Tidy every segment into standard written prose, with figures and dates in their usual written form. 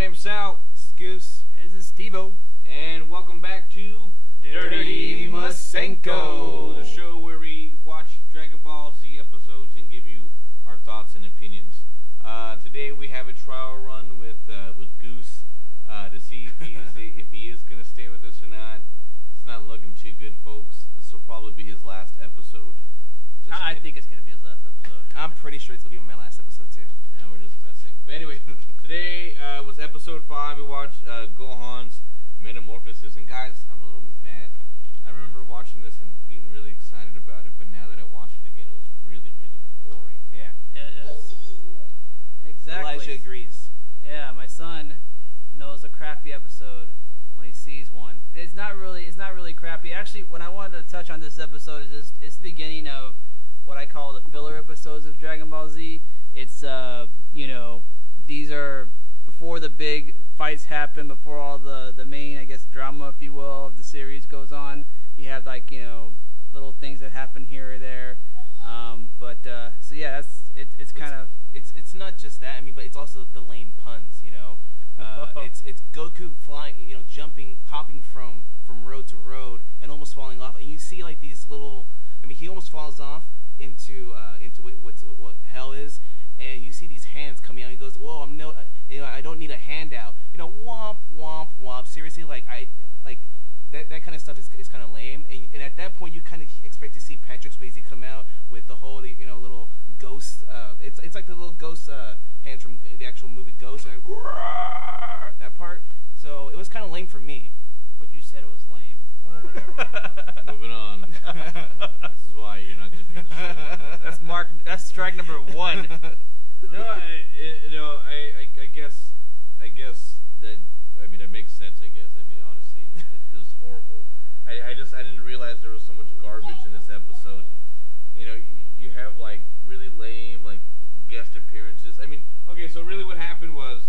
name's Sal. This is Goose. And this is Steve-O. And welcome back to Dirty Masenko, the show where we watch Dragon Ball Z episodes and give you our thoughts and opinions. Today we have a trial run with Goose to see if he is going to stay with us or not. It's not looking too good, folks. This will probably be his last episode. I think it's going to be his last episode. I'm pretty sure it's going to be my last episode, too. Now we're just messing. But anyway, today was episode 5. We watched Gohan's Metamorphosis. And guys, I'm a little mad. I remember watching this and being really excited about it, but now that I watched it again, it was really, really boring. Yeah. It is. Exactly. Elijah agrees. Yeah, my son knows a crappy episode when he sees one. It's not really crappy. Actually, what I wanted to touch on this episode is just it's the beginning of what I call the filler episodes of Dragon Ball Z. It's these are before the big fights happen, before all the main, I guess, drama, if you will, of the series goes on. You have little things that happen here or there. So yeah, it's kind of it's not just that. I mean, but it's also the lame puns. It's Goku flying, jumping, hopping from road to road, and almost falling off. And you see like these little. I mean, he almost falls off into what hell is, and you see these hands coming out. He goes, "Whoa, I don't need a handout." Womp womp womp. Seriously, that kind of stuff is kind of lame. And at that point, you kind of expect to see Patrick Swayze come out with the whole little ghost. It's like the little ghost hands from the actual movie Ghost. And that part. So it was kind of lame for me. what you said was lame. Oh, whatever. Moving on. This is why you're not going to be in the show. That's strike number 1. No, I guess that, that makes sense, I guess. Honestly, it was horrible. I didn't realize there was so much garbage in this episode. And, you have, really lame, guest appearances. Okay, so really what happened was,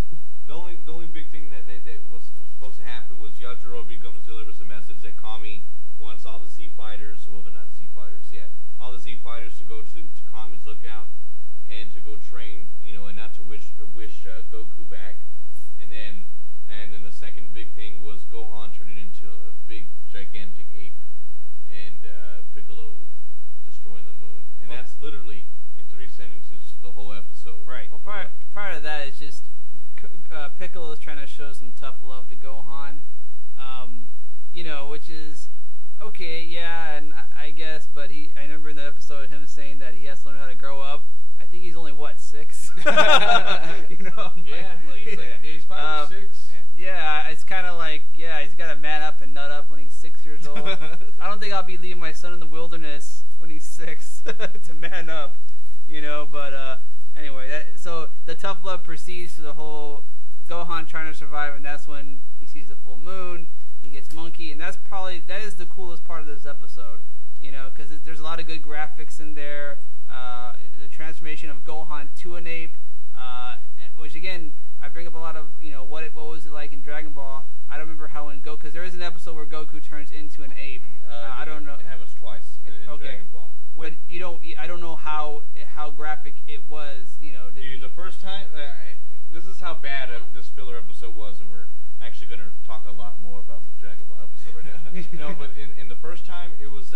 the only big thing that was supposed to happen was Yajirobe comes delivers a message that Kami wants all the Z fighters, well, they're not Z fighters yet, all the Z fighters to go to Kami's lookout and to go train, and not to wish Goku back. And then the second big thing was Gohan turned into a big, gigantic ape, and Piccolo destroying the moon. And that's literally, in 3 sentences, the whole episode. Right. Well, prior to that, it's just Piccolo's trying to show some tough love to Gohan, which is okay, yeah, and I guess, but I remember in the episode him saying that he has to learn how to grow up. I think he's only, 6? Yeah, he's 5 or 6. Yeah, it's kind of he's got to man up and nut up when he's 6 years old. I don't think I'll be leaving my son in the wilderness when he's 6 to man up, but anyway, so the tough love proceeds to the whole Gohan trying to survive, and that's when he sees the full moon, he gets Monkey, and that is the coolest part of this episode, because there's a lot of good graphics in there, the transformation of Gohan to an ape, which again, I bring up a lot of, what was it like in Dragon Ball. I don't remember how in because there is an episode where Goku turns into an ape. I don't know. It happens twice in Dragon Ball. But I don't know how graphic it was. Dude, the first time, this is how bad this filler episode was, and we're actually going to talk a lot more about the Dragon Ball episode right now. No, but in the first time, it was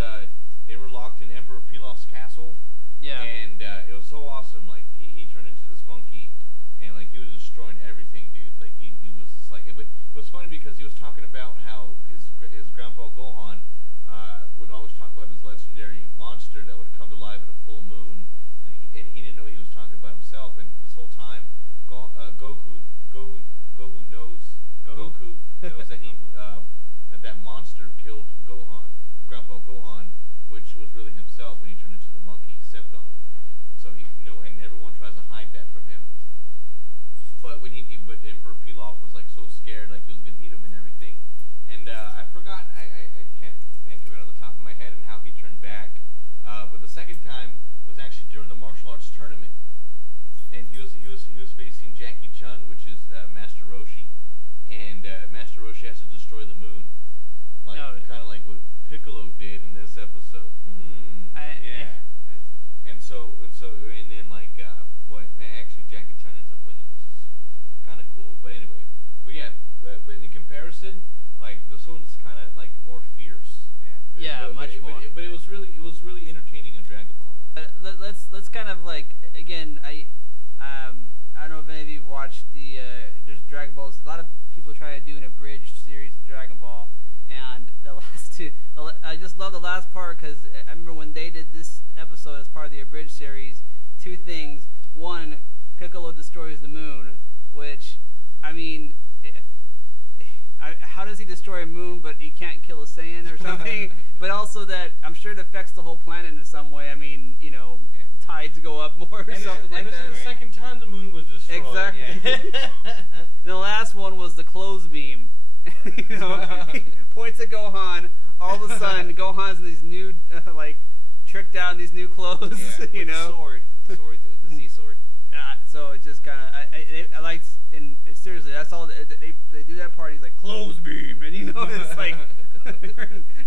they were locked in Emperor Pilaf's castle. Yeah. And it was so awesome. He turned into this monkey, and he was destroying everything, dude. He was just it was funny because he was talking about how his grandpa Gohan would always talk about this legendary monster that would come to life at a full moon, and he didn't know he was talking about himself. And this whole time, Goku knows that that monster killed Gohan, Grandpa Gohan, which was really himself when he turned into the monkey. He stepped on him, and so and everyone tries to hide that from him. But but Emperor Pilaf was so scared, he was gonna eat him and everything. And I forgot, I can't think of it on the top of my head and how he turned back. But the second time was actually during the martial arts tournament, and he was facing Jackie Chun, which is Master Roshi, and Master Roshi has to destroy the moon, kind of like what Piccolo did in this episode. And then actually Jackie Chun ends up winning, which is kind of cool. But anyway, comparison, like this one's kind of like more fierce. Yeah, much more. But it was really entertaining on Dragon Ball. Let's kind of like again. I don't know if any of you watched the there's Dragon Balls. A lot of people try to do an abridged series of Dragon Ball, and the last two. I just love the last part because I remember when they did this episode as part of the abridged series. Two things. One, Piccolo destroys the moon, which, I mean, how does he destroy a moon but he can't kill a Saiyan or something? But also that I'm sure it affects the whole planet in some way. I mean, you know, tides go up more or something like that. And this is the second time the moon was destroyed. Exactly. And the last one was the clothes beam. You know, he points at Gohan. All of a sudden, Gohan's in these new, like, tricked out in these new clothes. Yeah, you know, with the sword, the Z sword. So it just kind of, I liked, and seriously, that's all they do that part. He's like clothes beam, and you know, it's like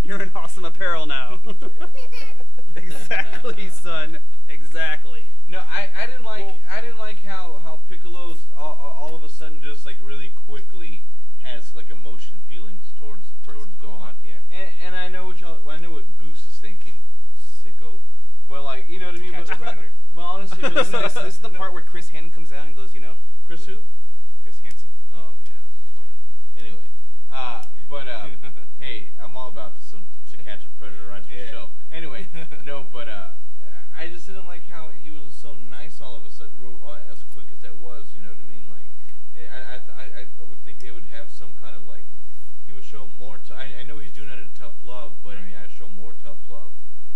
you're in awesome apparel now. Exactly, son. Exactly. No, I didn't like how Piccolo's all of a sudden just like really quickly has like emotion feelings towards Gohan. Yeah. And I know what Goose is thinking, sicko. But like, you know what I mean? But honestly, this is the part where Chris Hansen comes out and goes, you know, Chris who? Chris Hansen. Oh, okay. Anyway, hey, I'm all about to catch a predator right to the show. Anyway, no, but I just didn't like how he was so nice all of a sudden, as quick as that was. You know what I mean? Like, I would think they would have some kind of like, he would show more. I know he's doing it out of tough love, but I mean, I'd show more tough love.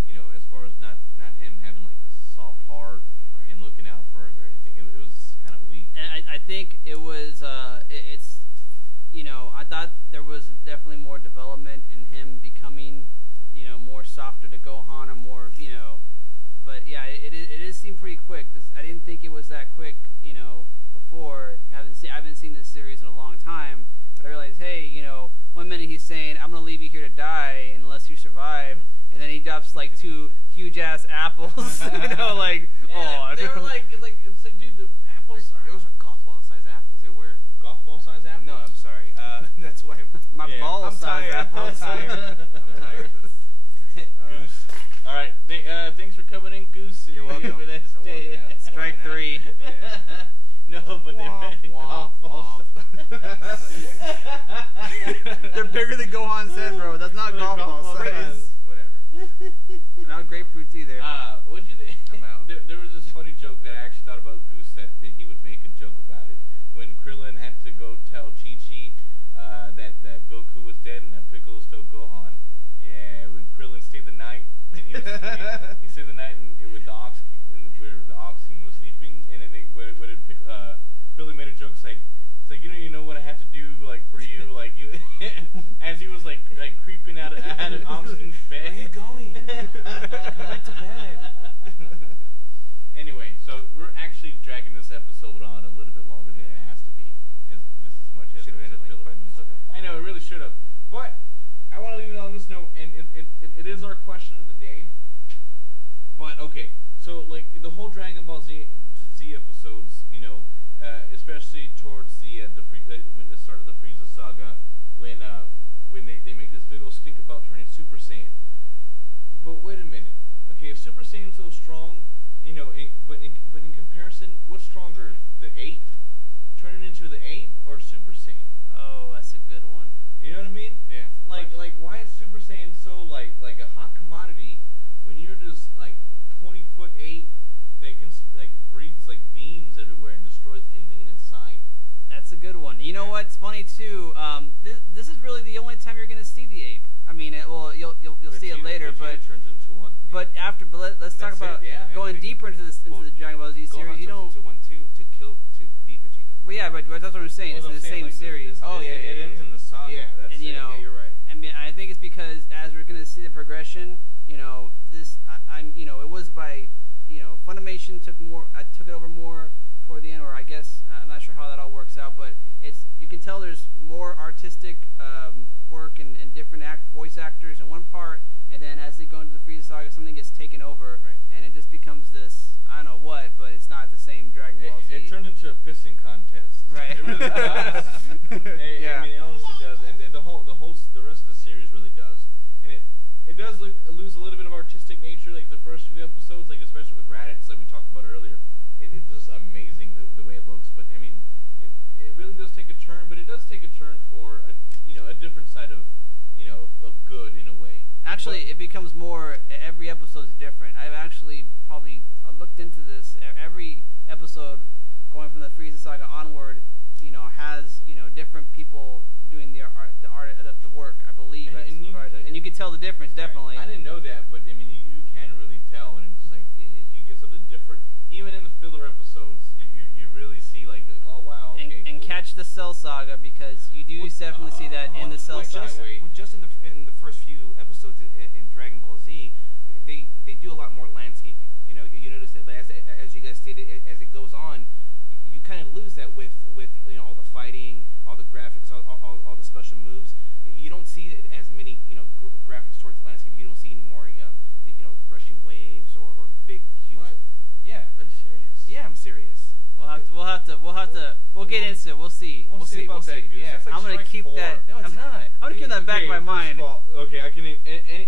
You know, as far as not him having like this soft heart and looking out for him or anything. It was kind of weak. And I think it was it's, you know, I thought there was definitely more development in him becoming, you know, more softer to Gohan or more, you know, but yeah, it is seemed pretty quick. I didn't think it was that quick, you know, before. I haven't seen this series in a long time, but I realized, hey, you know, one minute he's saying, I'm gonna leave you here to die unless you survive, and then he drops like two huge ass apples, you know, like, yeah, they were like it's like, dude, the apples Those are golf ball size apples. They were golf ball size apples. No, I'm sorry. That's why my ball size apples. I'm tired. Goose. All right, thanks for coming in, Goose. You're welcome. Strike three. Yeah. No, but they meant golf balls. They're bigger than Gohan's head, bro. That's not golf ball size. Whatever. Not grapefruits either. What'd you think? I'm out. There was this funny joke that I actually thought about Goose that he would make a joke about it when Krillin had to go tell Chi-Chi that Goku was dead and that Piccolo stole Gohan. Yeah, when Krillin stayed the night and he stayed the night and with the ox where the ox king was sleeping, and then Krillin made a joke. It's like you know what I have to do like for you, like you as he was like creeping out of Ox King's bed. Where are you going? Go back to bed. Anyway, so we're actually dragging this episode on a little bit longer than it has to be, just as much as Should have it was ended a like filler 5 minutes episode. ago. I know it really should have, but I want to leave it on this note, and it is our question of the day. But okay, so like the whole Dragon Ball Z episodes, you know, especially towards when the start of the Frieza saga, when they make this big old stink about turning Super Saiyan. But wait a minute, okay, if Super Saiyan's so strong, you know, but in comparison, what's stronger, the ape turning into the ape or Super Saiyan? Oh, that's a good one. You know what I mean? Yeah. Like why is Super Saiyan so like a hot commodity when you're just like 20-foot ape that can like breathes like beams everywhere and destroys anything in its sight? That's a good one. You know what's funny too? This is really the only time you're gonna see the ape. I mean, you'll see it later, but it turns into one. But after, let's talk about going deeper into the Dragon Ball Z series. You don't. Into one too to beat Vegeta. Well, yeah, but that's what I'm saying. It's in the same series. It ends in the saga. Yeah, and you know, you're right. I think it's because as we're gonna see the progression, you know, it was by, you know, Funimation took it over more toward the end, or I guess I'm not sure how that all works out, but you can tell there's more artistic work and different voice actors in one part, and then as they go into the Frieza saga, something gets taken over, and it just becomes this, I don't know what, but it's not the same Dragon Ball Z. It turned into a pissing contest. Right. It really does. I mean, it honestly does. And the first few episodes, like especially with Raditz, like we talked about earlier, it's just amazing the way it looks. But I mean, it really does take a turn, but it does take a turn for a different side of of good in a way. Actually, it becomes more. Every episode is different. I've actually probably looked into this. Every episode, going from the Frieza saga onward, has different people doing the work. I believe, and you can tell the difference definitely. Right. I didn't know that, but I mean, you can really tell, and it's like you get something different. Even in the filler episodes, you really see like oh wow, okay, and cool. Catch the Cell Saga, because you do definitely see that in the Cell Saga. Just in the first few episodes in Dragon Ball Z, they do a lot more landscaping. You notice that, but as you guys stated, as it goes on, you kind of lose that with all the fighting, all the graphics, all the special moves. You don't see as many graphics towards the landscape. You don't see any more rushing waves or big huge. What? Yeah. Are you serious? Yeah, I'm serious. We'll get into it. We'll see. We'll see about that. Goose. Yeah. That's like I'm gonna Strike keep 4. that. No, it's not. I'm gonna keep that back in my mind. Okay, I can name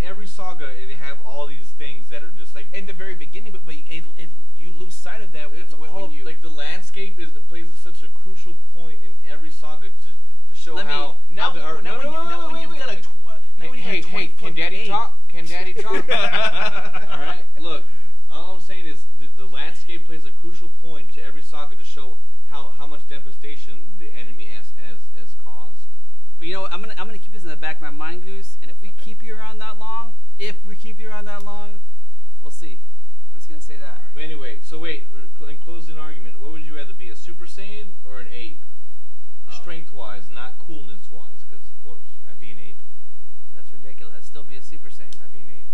every saga. They have all these things that are just like In the very beginning, but you lose sight of that it's when all you like the landscape plays such a crucial point in every saga to show how when you've got hey, can Daddy talk? Can Daddy talk? All right, look. All I'm saying is the landscape plays a crucial point to every saga to show how much devastation the enemy has caused. Well, I'm gonna keep this in the back of my mind, Goose. And if we keep you around that long, we'll see. I'm just gonna say that. But anyway, so wait. In closing argument, what would you rather be, a Super Saiyan or an ape? Strength-wise, not coolness-wise, because of course. I'd be an ape. That's ridiculous. I'd still be a Super Saiyan. I'd be an ape.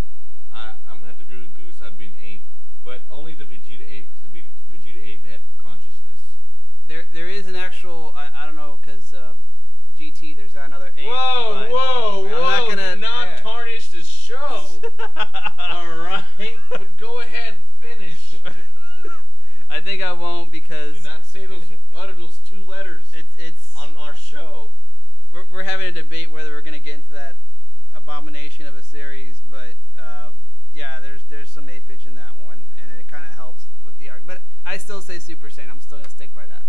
I'm gonna have to agree with Goose. I'd be an ape, but only the Vegeta ape, because the Vegeta ape had consciousness. There is an actual. I don't know, because GT. There's another ape. Whoa! I'm not gonna tarnish the show. All right, but go ahead, finish. I think I won't, because Do not say utter those two letters. It's on our show. We're having a debate whether we're gonna get into that abomination of a series, but yeah, there's some apage in that one, and it kind of helps with the argument. But I still say Super Saiyan. I'm still gonna stick by that.